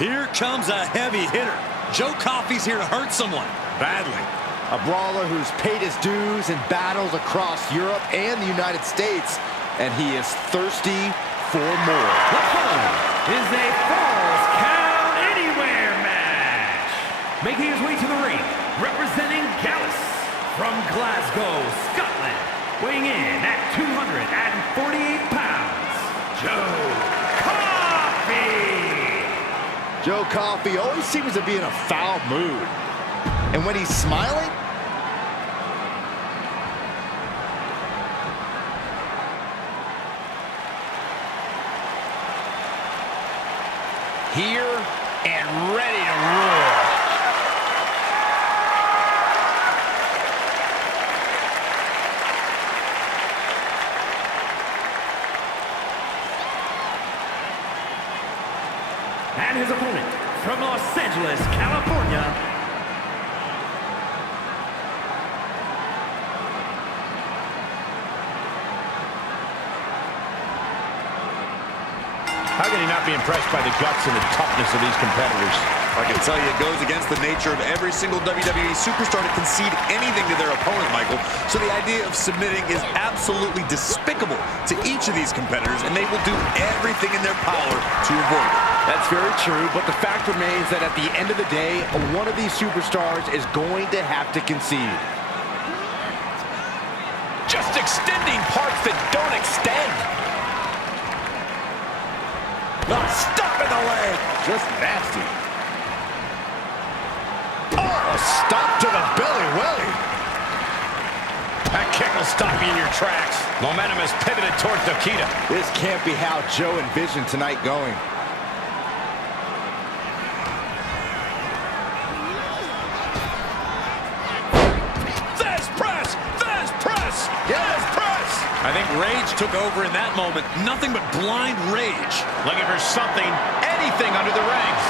Here comes a heavy hitter. Joe Coffey's here to hurt someone badly. A brawler who's paid his dues in battles across Europe and the United States, and he is thirsty for more. The following is a Falls Count Anywhere match. Making his way to the ring, representing Gallus from Glasgow, Scotland, weighing in at 248 pounds, Joe Coffey. Joe Coffey always seems to be in a foul mood. And when he's smiling, here and ready to roar. And his opponent from Los Angeles, California, how can he not be impressed by the guts and the toughness of these competitors? I can tell you it goes against the nature of every single WWE superstar to concede anything to their opponent, Michael. So the idea of submitting is absolutely despicable to each of these competitors, and they will do everything in their power to avoid it. that's very true, but the fact remains that at the end of the day, one of these superstars is going to have to concede. Just extending parts that don't extend. Stop in the leg. Just nasty. Oh, a stop to the belly welly. That kick will stop you in your tracks. Momentum has pivoted towards Nikita. This can't be how Joe envisioned tonight going. There's press! There's press! There's press! I think rage took over in that moment. Nothing but blind rage. Looking for something, anything under the rings.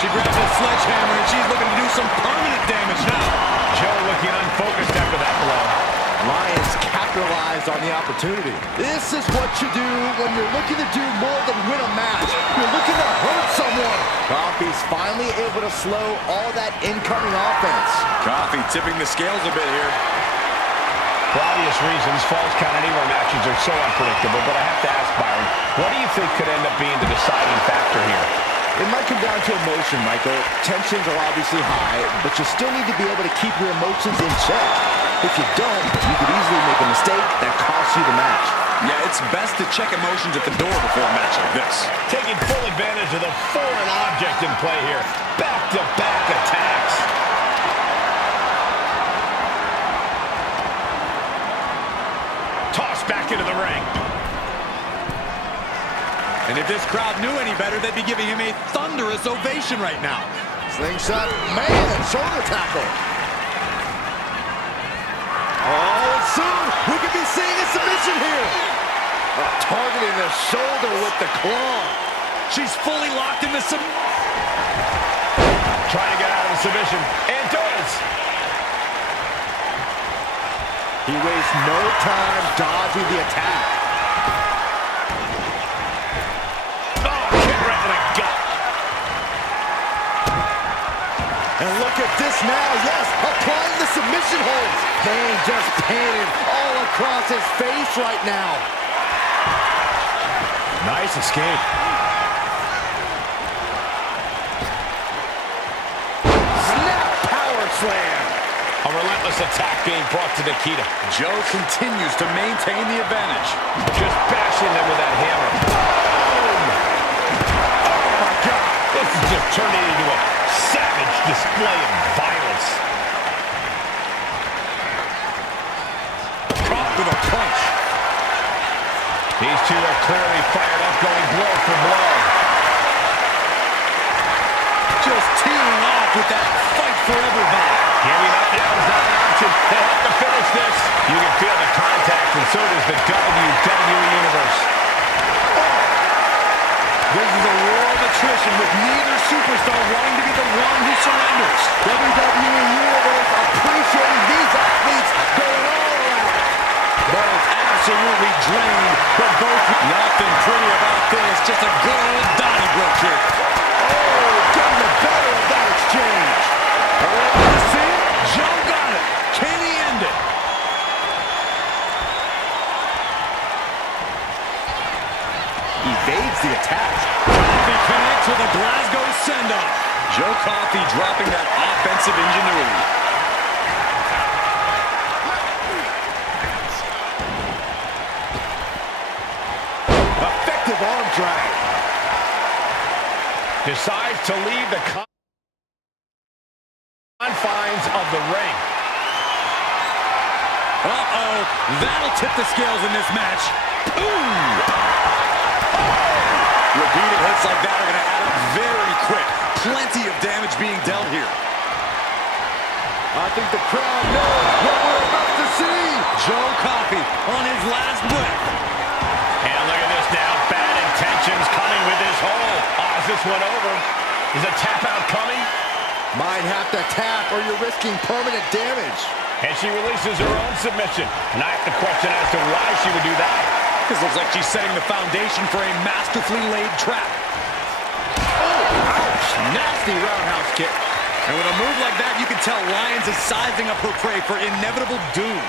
She grabs a sledgehammer and she's looking to do some permanent damage now. Joe looking unfocused after that blow. Lions capitalized on the opportunity. This is what you do when you're looking to do more than win a match. You're looking to hurt someone. Coffey's finally able to slow all that incoming offense. Coffey tipping the scales a bit here. For obvious reasons, Falls Count Anywhere matches are so unpredictable, but I have to ask, Byron, what do you think could end up being the deciding factor here? It might come down to emotion, Michael. Tensions are obviously high, but you still need to be able to keep your emotions in check. If you don't, you could easily make a mistake that costs you the match. Yeah, it's best to check emotions at the door before a match like this. Taking full advantage of the foreign object in play here. Back-to-back attacks. Tossed back into the ring. And if this crowd knew any better, they'd be giving him a thunderous ovation right now. Slingshot, man, shoulder tackle. Oh, and soon we could be seeing a submission here. Targeting the shoulder with the claw. She's fully locked in the Trying to get out of the submission, and does. He wastes no time dodging the attack. Oh, kick right to the gut. And look at this now, yes, applying the submission holds. Pain just painted all across his face right now. Nice escape. Snap power slam. A relentless attack being brought to Nikita. Joe continues to maintain the advantage. Just bashing them with that hammer. Boom! Oh my God! This is just turning into a savage display of violence. Caught with a punch. These two are clearly fired up, going blow for blow. Just teeing off with that fight forever vibe. Giving up now is not an option. They have to finish this. You can feel the contact, and so does the WWE Universe. This is a war of attrition with neither superstar wanting to be the one who surrenders. WWE Universe appreciating these athletes going all out. Both absolutely drained, but both nothing pretty about this. Just a good old Donnybrook here. Joe Coffey dropping that offensive ingenuity. Effective arm drag. Decides to leave the confines of the ring. Uh-oh, that'll tip the scales in this match. Ooh! Repeated hits like that are going to add up very quick. Plenty of damage being dealt here. I think the crowd knows what we're about to see. Joe Coffey on his last breath. And look at this now. Bad intentions coming with this hold. Is this one over? Is a tap out coming? Might have to tap or you're risking permanent damage. And she releases her own submission. And I have to question as to why she would do that. This looks like she's setting the foundation for a masterfully laid trap. Oh, ouch. Nasty roundhouse kick. And with a move like that, you can tell Lyons is sizing up her prey for inevitable doom.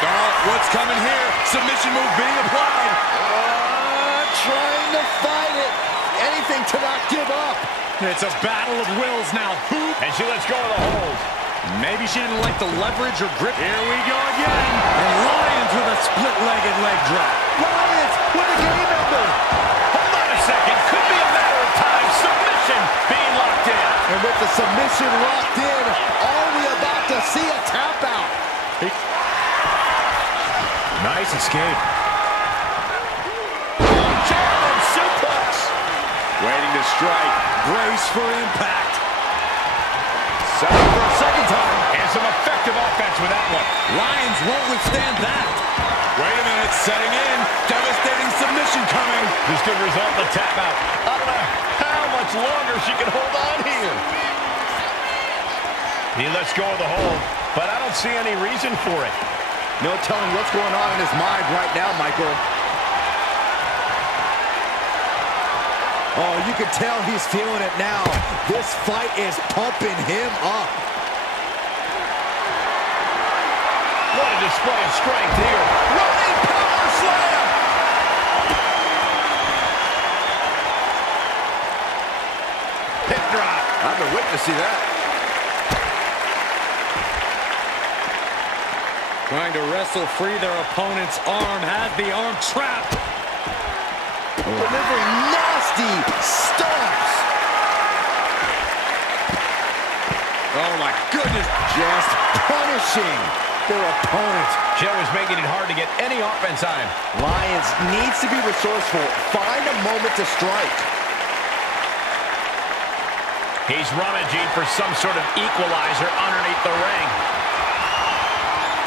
Oh, what's coming here? Submission move being applied. Trying to fight it. Anything to not give up. It's a battle of wills now. And she lets go of the hold. Maybe she didn't like the leverage or grip. Here we go again. And Lyons with a split-legged leg drop. Lyons with a game ender. Hold on a second. Could be a matter of time. Submission being locked in. And with the submission locked in, are we about to see a tap out? Nice escape. German suplex. Waiting to strike. Brace for impact. Set up for a second time. And some effective offense with that one. Lyons won't withstand that. Wait a minute, setting in. Devastating submission coming. This could result in a tap out. I don't know how much longer she can hold on here. He lets go of the hold, but I don't see any reason for it. No telling what's going on in his mind right now, Michael. Oh, you can tell he's feeling it now. This fight is pumping him up. What a display of strength here. Running power slam. Hip drop. I've been witnessing that. Trying to wrestle free their opponent's arm. Has the arm trapped. Delivering nasty stomps. Oh, my goodness. Just punishing their opponent. Joe is making it hard to get any offense on him. Lyons needs to be resourceful. Find a moment to strike. He's rummaging for some sort of equalizer underneath the ring.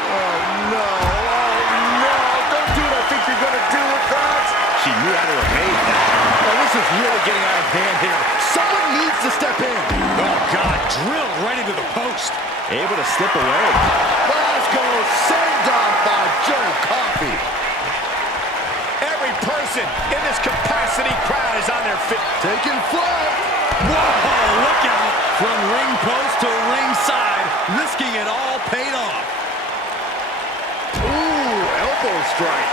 Oh, no. Oh, no. Don't do what I think you're going to do with that. She knew how to evade that. Oh, this is really getting out of hand here. Someone needs to step in. Oh, God. Drilled right into the post. Able to slip away. Glasgow send-off by Joe Coffey. Every person in this capacity crowd is on their feet. Taking flight. Whoa, look out. From ring post to ringside. Risking it all paid off. Ooh, elbow strike.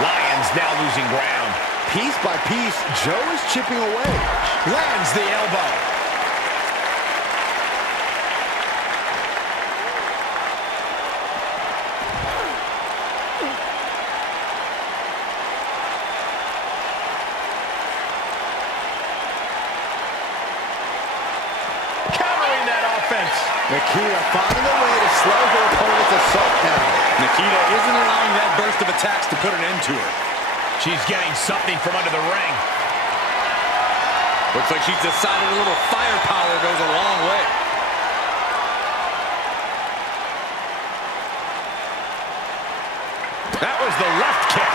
Lyons now losing ground. Piece by piece, Joe is chipping away. Lands the elbow. Countering that offense. Nikita finding a way to slow her opponent's assault down. Nikita isn't allowing that burst of attacks to put an end to her. She's getting something from under the ring. Looks like she's decided a little firepower goes a long way. That was the left kick.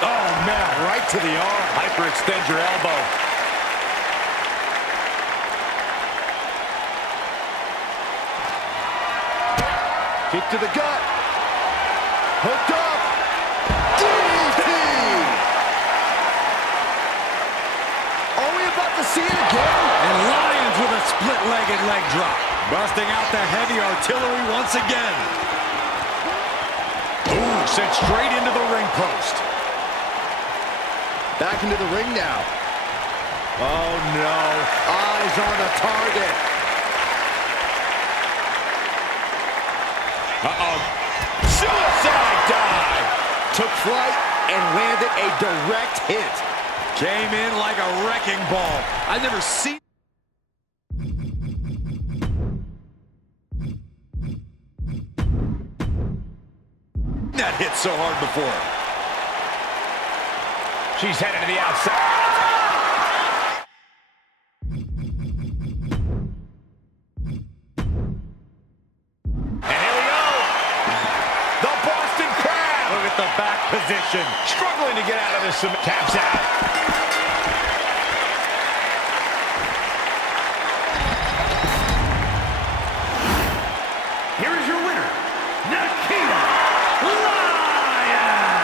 Oh, man, right to the arm. Hyperextend your elbow. Kick to the gut. Hooked up. DDT. Are we about to see it again? And Lyons with a split-legged leg drop. Busting out the heavy artillery once again. Ooh, sent straight into the ring post. Back into the ring now. Oh, no. Eyes on the target. Uh-oh. Suicide dive. Took flight and landed a direct hit. Came in like a wrecking ball. I've never seen that hit so hard before. She's headed to the outside. And here we go. The Boston Crab. Look at the back position. Struggling to get out of this. Taps out. Here is your winner, Nikita Lyons.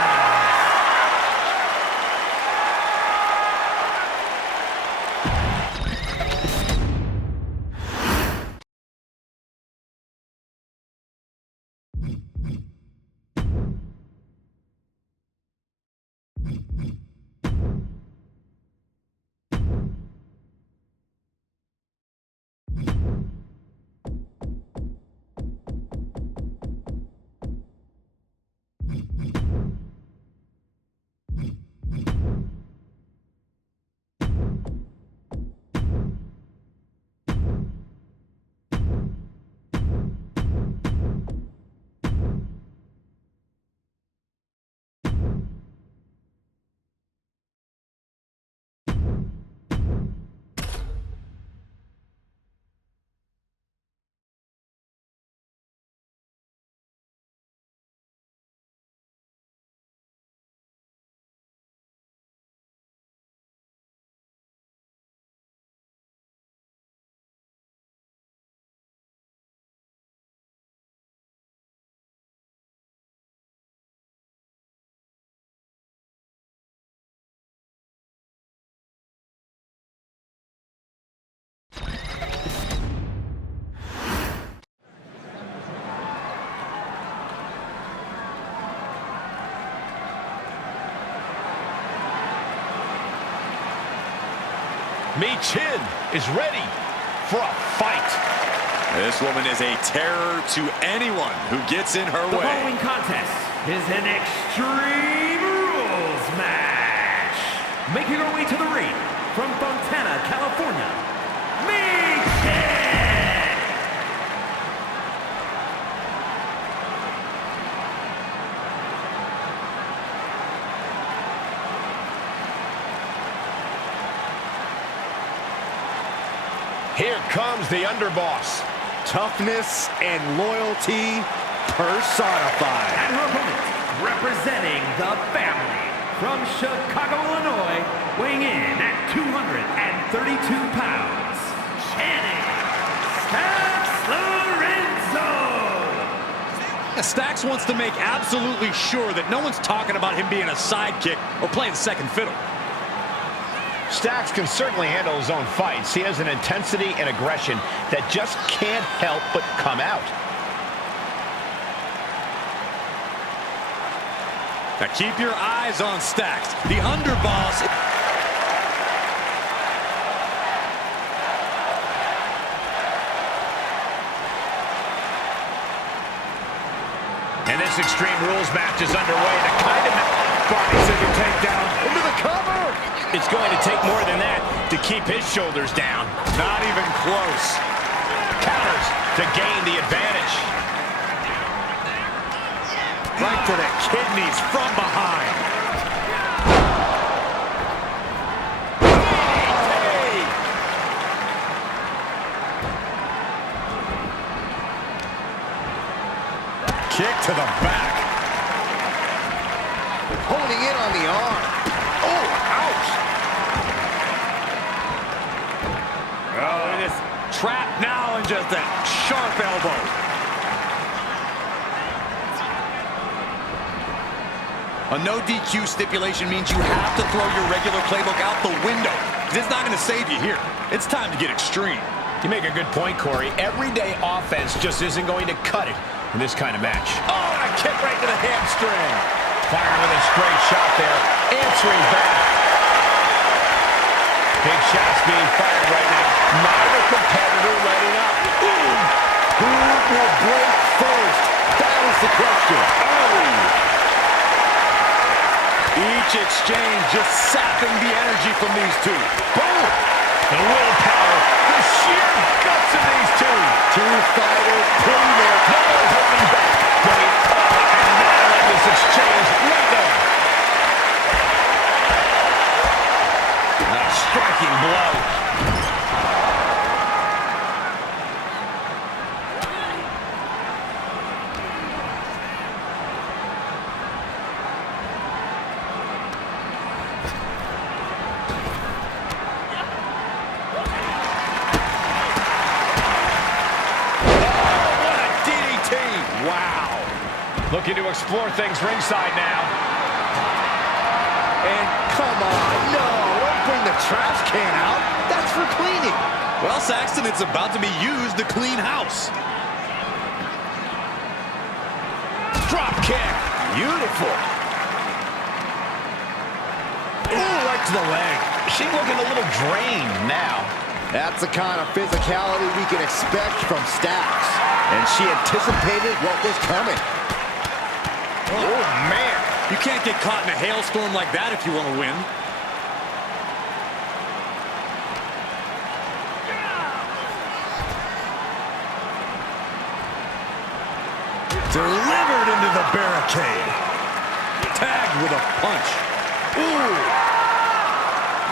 Mi Chin is ready for a fight. This woman is a terror to anyone who gets in her The way. following contest is an Extreme Rules match. Making her way to the ring from Fontana, California, Mi Chin. Here comes the underboss. Toughness and loyalty personified. And her opponent, representing the family from Chicago, Illinois, weighing in at 232 pounds, Channing Lorenzo. Stax wants to make absolutely sure that no one's talking about him being a sidekick or playing second fiddle. Stax can certainly handle his own fights. He has an intensity and aggression that just can't help but come out. Now keep your eyes on Stax, the underboss. And this Extreme Rules match is underway. The kind of body scissor takedown into the cover. It's going to take more than that to keep his shoulders down. Not even close. Counters to gain the advantage. Right to the kidneys from behind. Kick to the back. Holding in on the arm. Oh, ouch. Oh, look at this. Trapped now and just that sharp elbow. A no DQ stipulation means you have to throw your regular playbook out the window. It's not going to save you here. It's time to get extreme. You make a good point, Corey. Everyday offense just isn't going to cut it in this kind of match. Oh, and a kick right to the hamstring. Firing with a straight shot there. Answering back. Big shots being fired right now. Neither competitor letting up. Ooh. Who will break first? That is the question. Oh. Each exchange just sapping the energy from these two. Boom! The willpower, the sheer guts of these two. Two fighters putting their No holding back. Great. And now in this exchange, right there. A striking blow. wow. Looking to explore things ringside now. And come on, no, don't bring the trash can out. That's for cleaning. Well, Saxton, it's about to be used to clean house. Drop kick. Beautiful. Ooh, right to the leg. She's looking a little drained now. That's the kind of physicality we can expect from Stax. And she anticipated what was coming. Oh, man. You can't get caught in a hailstorm like that if you want to win. Delivered into the barricade. Tagged with a punch. Ooh.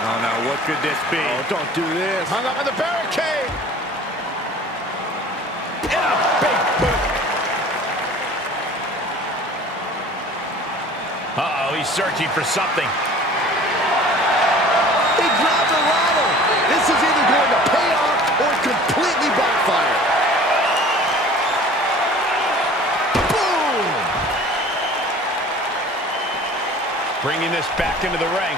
Oh, no, what could this be? Oh, don't do this. Hung up in the barricade. And a big boot. Uh-oh, he's searching for something. He grabbed the ladder. This is either going to pay off or completely backfire. Boom! Bringing this back into the ring.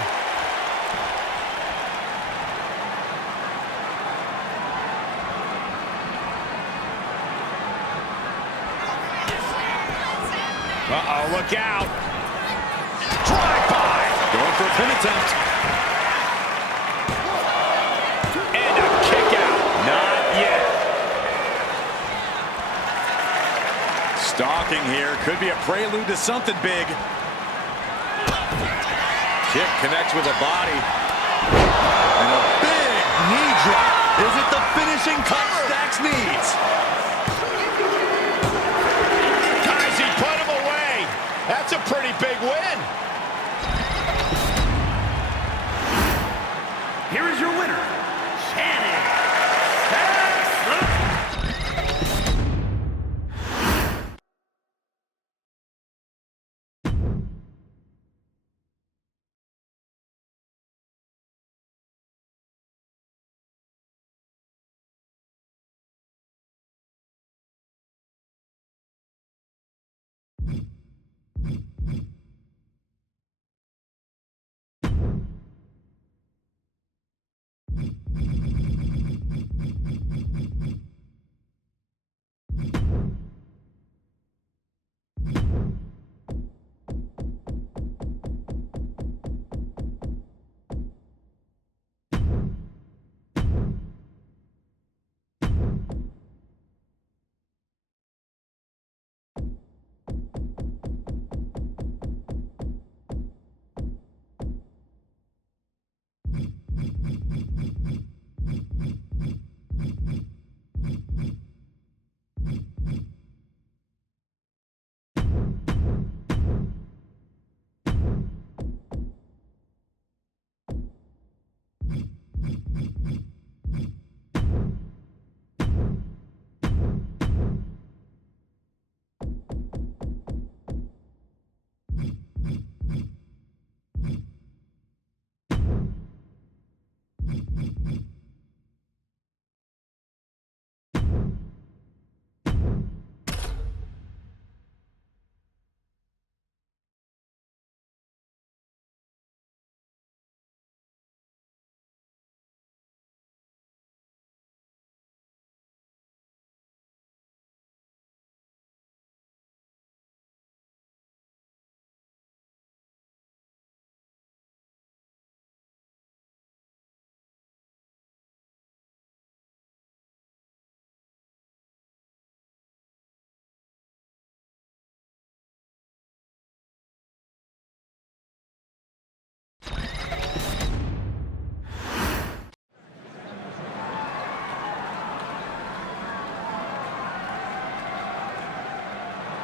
Uh-oh, look out. Drive-by. Going for a pin attempt. And a kick out. Not yet. Stalking here. Could be a prelude to something big. Kick connects with a body. And a big knee drop. Is it the finishing touch Stax needs? Guys, he put him away. That's a pretty big win. Here is your winner, Shannon Saxton.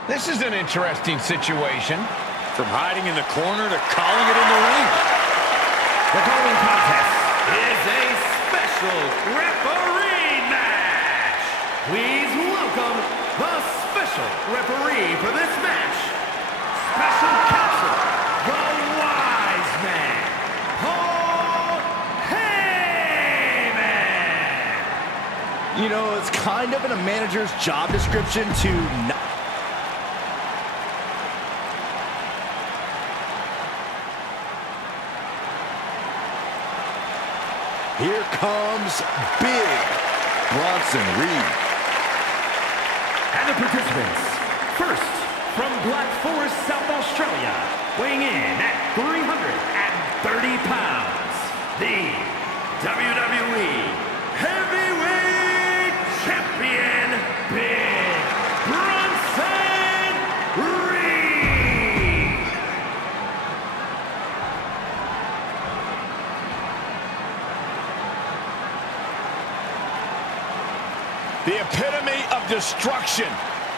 This is an interesting situation. From hiding in the corner to calling it in the ring. The following contest is a special referee match. Please welcome the special referee for this match. Special counsel, the wise man, Paul Heyman. You know, it's kind of in a manager's job description to not... Here comes Big Bronson Reed. And the participants, first, from Black Forest, South Australia, weighing in at 330 pounds, the WWE Heavyweight Champion, Big Bronson Reed. The epitome of destruction.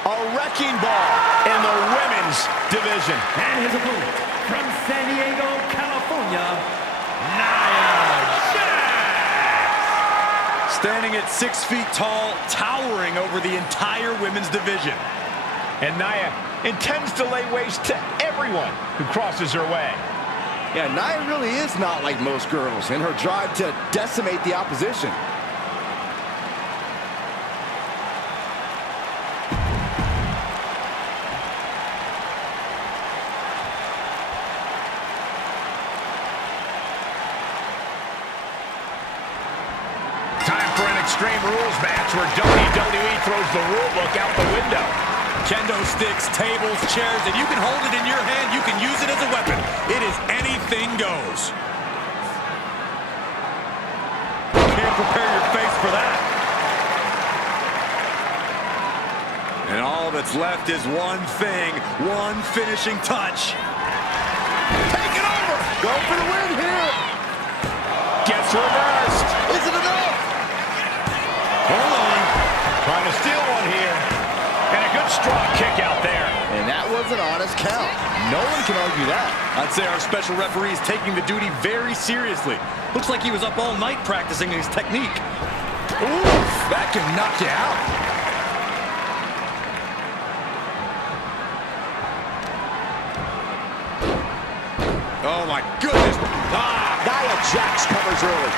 A wrecking ball in the women's division. And his opponent, from San Diego, California, Nia Jax. Standing at 6 feet tall, towering over the entire women's division. And Nia intends to lay waste to everyone who crosses her way. Yeah, Nia really is not like most girls in her drive to decimate the opposition. Time for an Extreme Rules match where WWE throws the rule book out the window. Kendo sticks, tables, chairs, and you can hold it in your hand, you can use it as a weapon. It is anything goes. Can't prepare your face for that. And all that's left is one thing, one finishing touch. Take it over! Go for the win here! Gets reversed. Is it enough? Hold on. Trying to steal one here. And a good strong kick out there. And that was an honest count. No one can argue that. I'd say our special referee is taking the duty very seriously. Looks like he was up all night practicing his technique. Ooh, that can knock you out. Oh my goodness. Nia Jax covers early.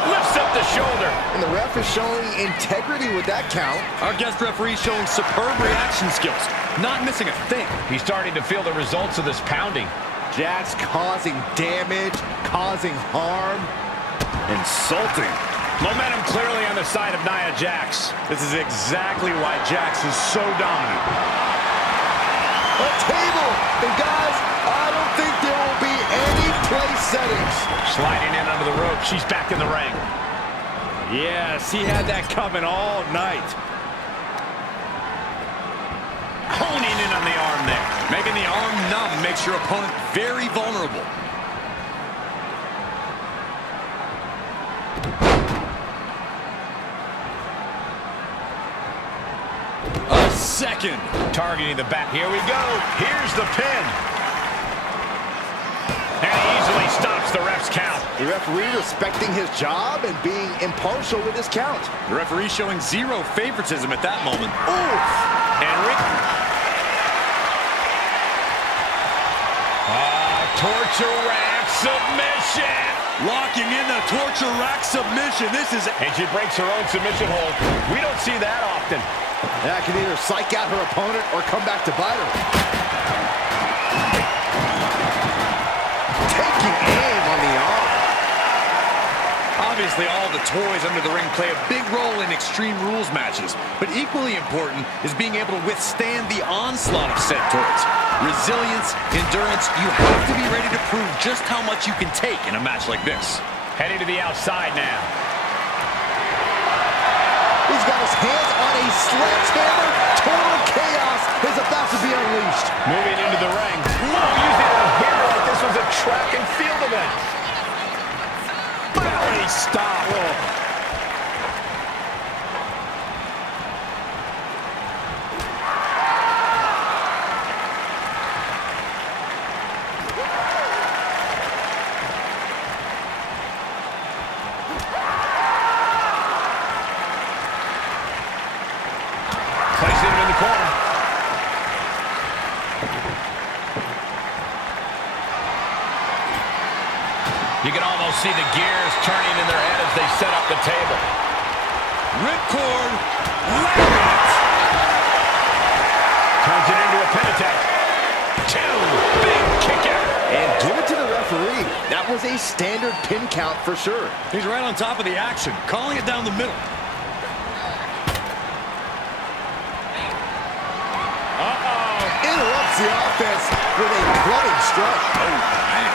Lifts up the shoulder. And the ref is showing integrity with that count. Our guest referee showing superb reaction skills. Not missing a thing. He's starting to feel the results of this pounding. Jax causing damage, causing harm. Insulting. Momentum clearly on the side of Nia Jax. This is exactly why Jax is so dominant. A table! And guys, I don't think there will be any place settings. Sliding in under the rope. She's back in the ring. Yes, he had that coming all night. Honing in on the arm there. Making the arm numb makes your opponent very vulnerable. A second. Targeting the back. Here we go. Here's the pin. And he easily stops the ref's count. The referee respecting his job and being impartial with his count. The referee showing zero favoritism at that moment. Oof! And Torture rack submission. locking in the torture rack submission. This is... And she breaks her own submission hold. We don't see that often. That can either psych out her opponent or come back to bite her. Taking aim on the arm. Obviously, all the toys under the ring play a big role in Extreme Rules matches, but equally important is being able to withstand the onslaught of said toys. Resilience, endurance, you have to be ready to prove just how much you can take in a match like this. Heading to the outside now. He's got his hands on a sledgehammer. Total chaos is about to be unleashed. Moving into the ring. Whoa, using a hammer like this was a track and field event. Belly stop. the corner. You can almost see the gears turning in their head as they set up the table. Ripcord, lariat. Turns it into a pin attempt. Two, big kick out. And give it to the referee. That was a standard pin count for sure. He's right on top of the action, calling it down the middle. Interrupts the offense with a clubbing strike. Oh, man.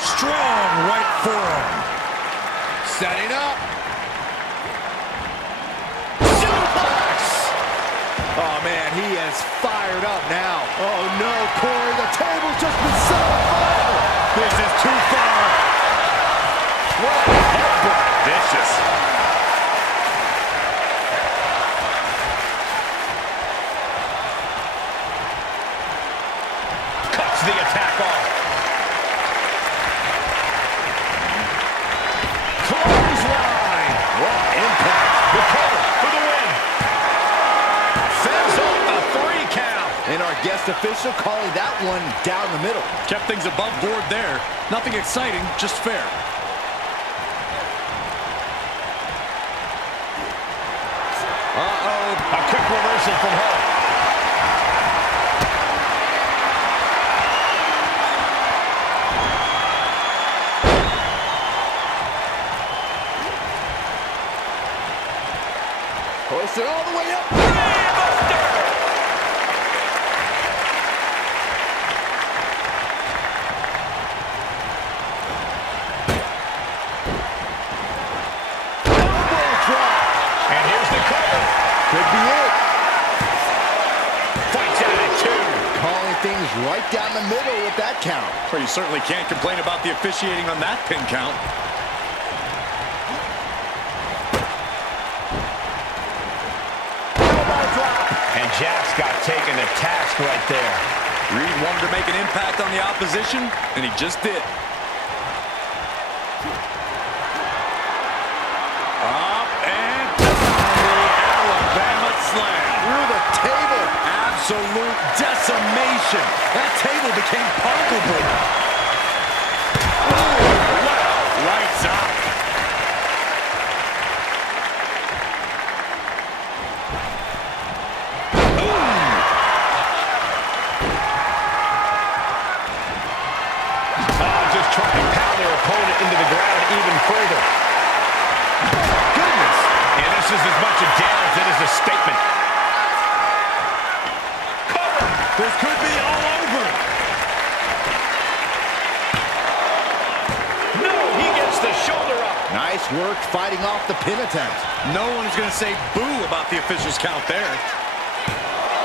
Strong right forearm. Setting up. Suplex! Oh, man, he is fired up now. Oh, no, Corey, the table's just been set on fire. This is too far. What a headbutt. Vicious. Cuts the attack off. Clothesline. What impact. The cover for the win. Fends off a 3 count. And our guest official calling that one down the middle. Kept things above board there. Nothing exciting, just fair. Uh-oh. A quick reversal from her. Hoisted all the way up. And here's the cover. Could be it. Fights out at 2. Calling things right down the middle with that count. Well, you certainly can't complain about the officiating on that pin count. And Jax got taken to task right there. Reed wanted to make an impact on the opposition, and he just did. Up and down the Alabama slam. Through the table. Absolute decimation. That table became particle board. Wow, lights out. Just trying to pound their opponent into the ground even further. Goodness. And this is as much a damage as it is a statement. Cover. This could be all over. No, he gets the shoulder up. Nice work fighting off the pin attempt. No one is going to say boo about the official's count there.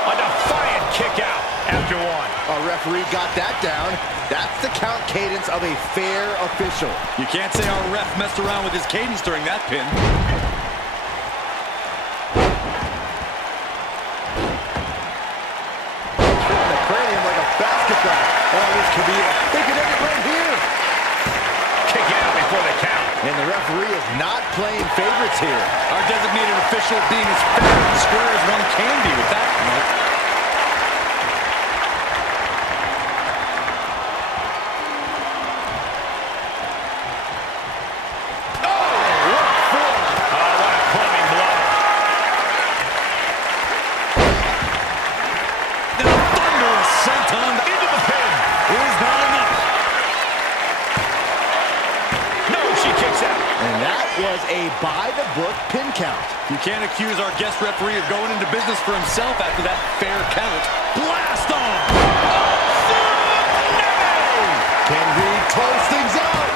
A defiant kick out after 1. Our referee got that down. That's the count cadence of a fair official. You can't say our ref messed around with his cadence during that pin. On the cranium like a basketball. Oh, this could be it. They could end it right here. Kick out before the count. And the referee is not playing favorites here. Our designated official being as fair and square as one can be with that. Was a by-the-book pin count. You can't accuse our guest referee of going into business for himself after that fair count. Blast on! Can Reed close things out?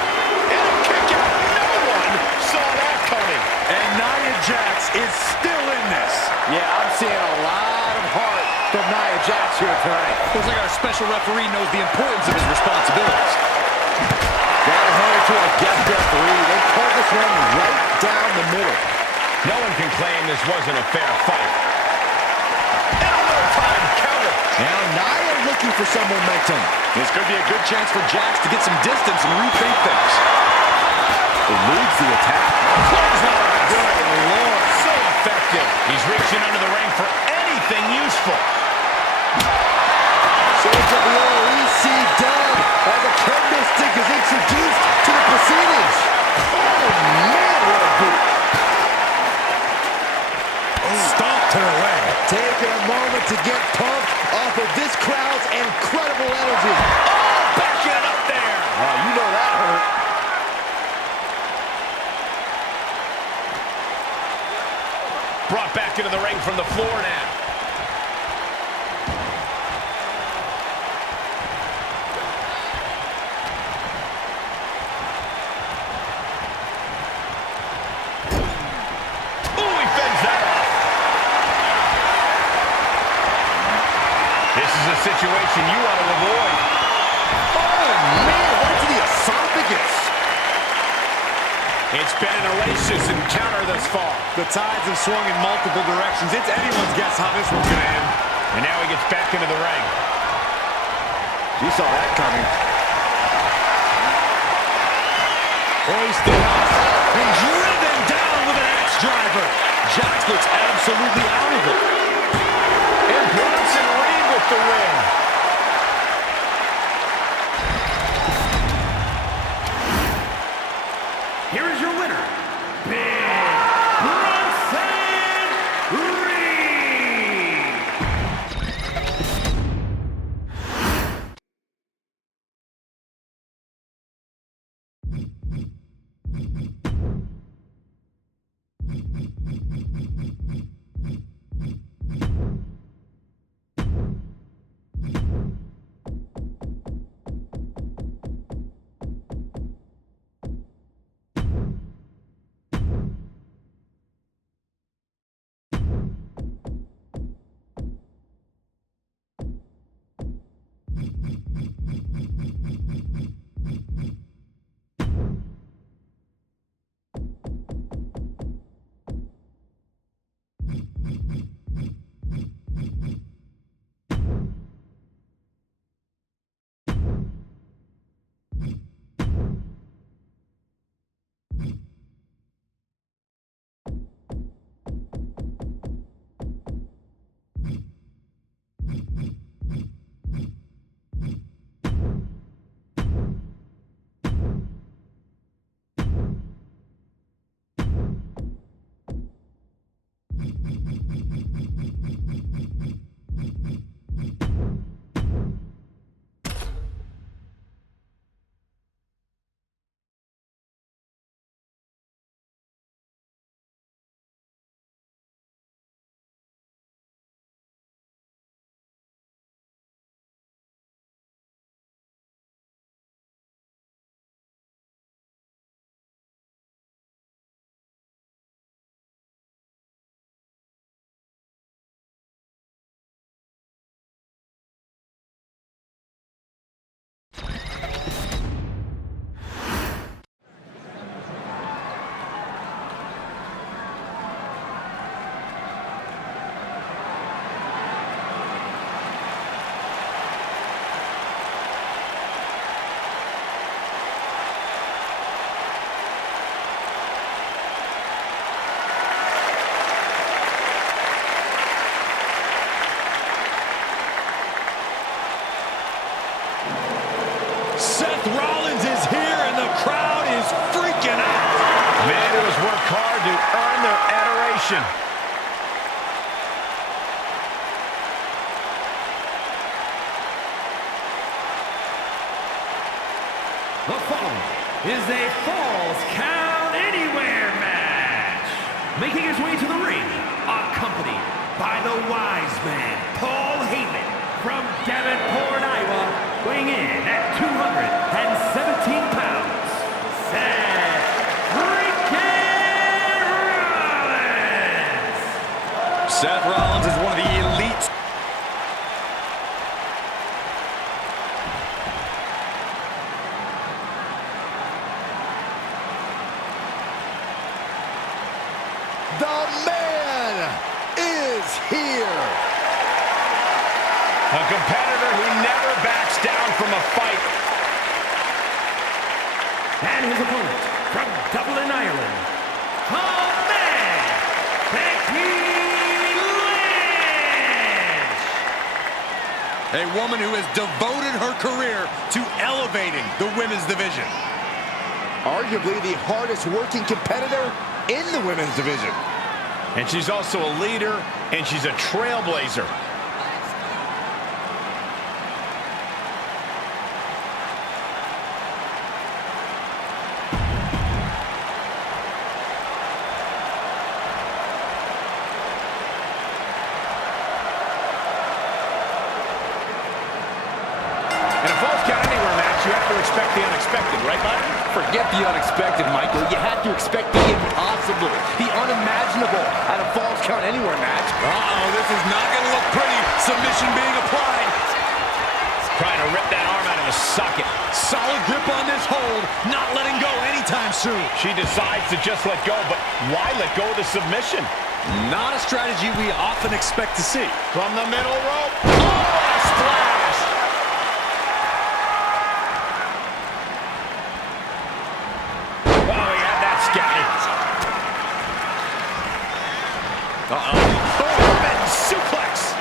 And a kick out. No one saw that coming. And Nia Jax is still in this. Yeah, I'm seeing a lot of heart from Nia Jax here tonight. Looks like our special referee knows the importance of his responsibilities. Gotta hand it to our guest referee. They called this one right down the middle. No one can claim this wasn't a fair fight. And a well-timed counter. Now Nia looking for some momentum. This could be a good chance for Jax to get some distance and rethink things. eludes the attack. Good Lord, so effective. He's reaching under the ring for anything useful. Shows of the OEC dub as a kendo stick is introduced to the proceedings. Oh man, what a boot. Stomp to the leg. Taking a moment to get pumped off of this crowd's incredible energy. Oh, backing it up there. Oh, you know that hurt. Brought back into the ring from the floor now. Ooh, he fends that off. This is a situation you want to avoid. Oh man, right to the esophagus. It's been an hellacious encounter thus far. The tides have swung in multiple directions. It's anyone's guess how this one's going to end. And now he gets back into the ring. You saw that coming. Hoisted up and driven down with an axe driver. Jax looks absolutely out of it. And Bronson Reed with the win. Here is your winner, Big Bronson Reed. Seth Rollins is here and the crowd is freaking out. Men who has worked hard to earn their adoration. The following is a Falls Count Anywhere match. Making his way to the ring, accompanied by the wise man, Paul Heyman, from Davenport, Iowa, weighing in at 217 pounds, Seth freaking Rollins. Seth Rollins is one of the elite. The man is here. A competitor who never backs down from a fight. And his opponent, from A woman who has devoted her career to elevating the women's division. Arguably the hardest working competitor in the women's division. And she's also a leader, and she's a trailblazer. Expect the unexpected, right, Byron? Forget the unexpected, Michael. You had to expect the impossible, the unimaginable at a Falls Count Anywhere match. Uh-oh, this is not going to look pretty. Submission being applied. Trying to rip that arm out of the socket. Solid grip on this hold, not letting go anytime soon. She decides to just let go, but why let go of the submission? Not a strategy we often expect to see. From the middle rope. Oh, a splash! Suplex!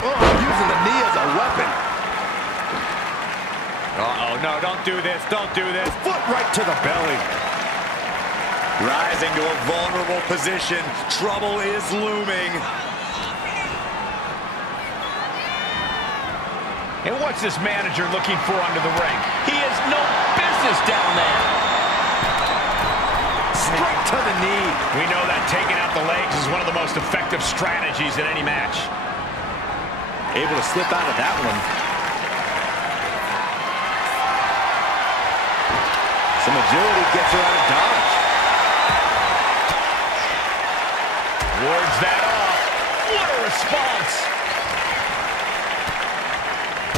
Oh, using the knee as a weapon. Uh-oh, no, don't do this, don't do this. Foot right to the belly. Rising to a vulnerable position. Trouble is looming. And what's this manager looking for under the ring? He has no business down there. Straight to the knee. We know that taking out the legs is one of the most effective strategies in any match. Able to slip out of that one. Some agility gets her out of dodge. Wards that off. What a response.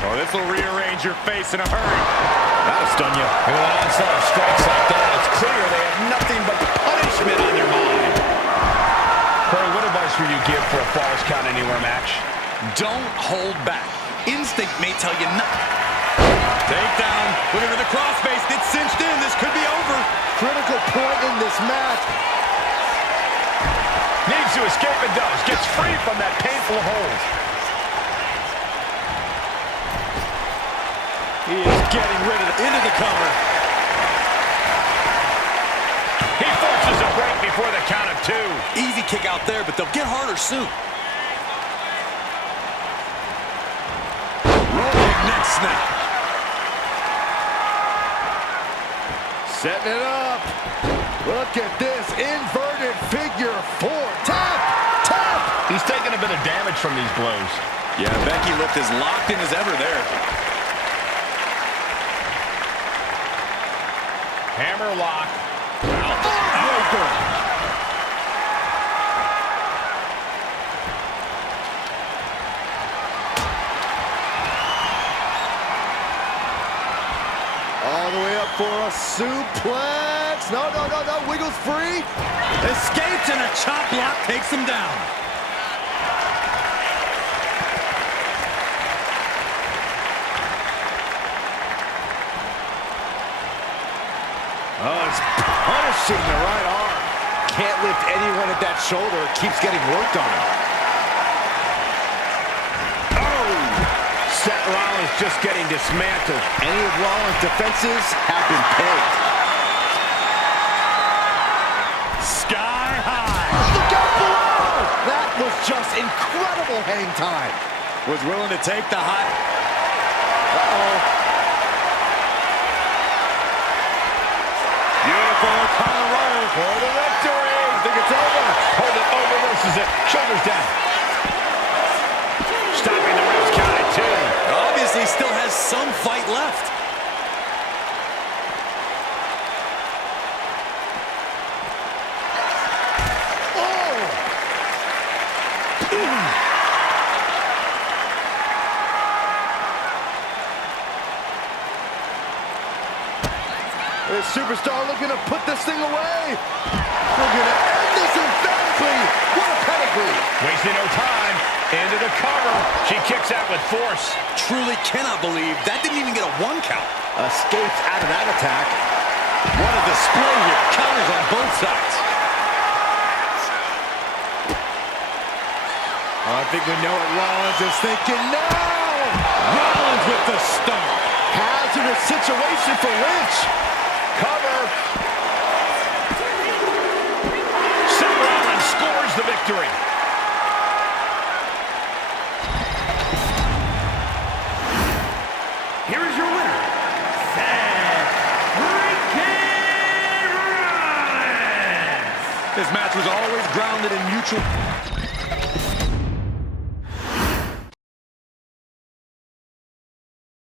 Oh, this will rearrange your face in a hurry. That'll stun you. And with an onslaught of strikes like that, it's clear they have nothing but punishment on their mind. Corey, what advice would you give for a Falls Count Anywhere match? Don't hold back. Instinct may tell you nothing. Takedown. Looking for the crossface. Gets cinched in. This could be over. Critical point in this match. Needs to escape and does. Gets free from that painful hold. He is getting rid of into the cover. He forces a break before the count of two. Easy kick out there, but they'll get harder soon. Rolling neck snap. Setting it up. Look at this inverted figure four. Tap, tap. He's taking a bit of damage from these blows. Yeah, Becky looked as locked in as ever there. Hammer lock. All the way up for a suplex. No, no, no, no. Wiggles free. Escapes and a chop block takes him down. Oh, it's punishing the right arm. Can't lift anyone at that shoulder. Keeps getting worked on. Oh! Seth Rollins just getting dismantled. Any of Rollins' defenses have been pegged. Sky high. Look out below! That was just incredible hang time. Was willing to take the hot. Uh-oh. Beautiful Colorado For the victory! I think it's over. Hold it, over versus it. Shoulders down. Stopping the ref's count at two. obviously still has some fight left. This superstar looking to put this thing away. We're going to end this emphatically. What a pedigree. Wasting no time. Into the cover. She kicks out with force. Truly cannot believe that didn't even get a 1 count. Escapes out of that attack. What a display here. Counters on both sides. I think we know it. Rollins is thinking, no! Rollins with the stomp. Hazardous situation for Lynch. Cover. Seth Rollins scores the victory. Here is your winner, Seth freaking Rollins. This match was always grounded in mutual...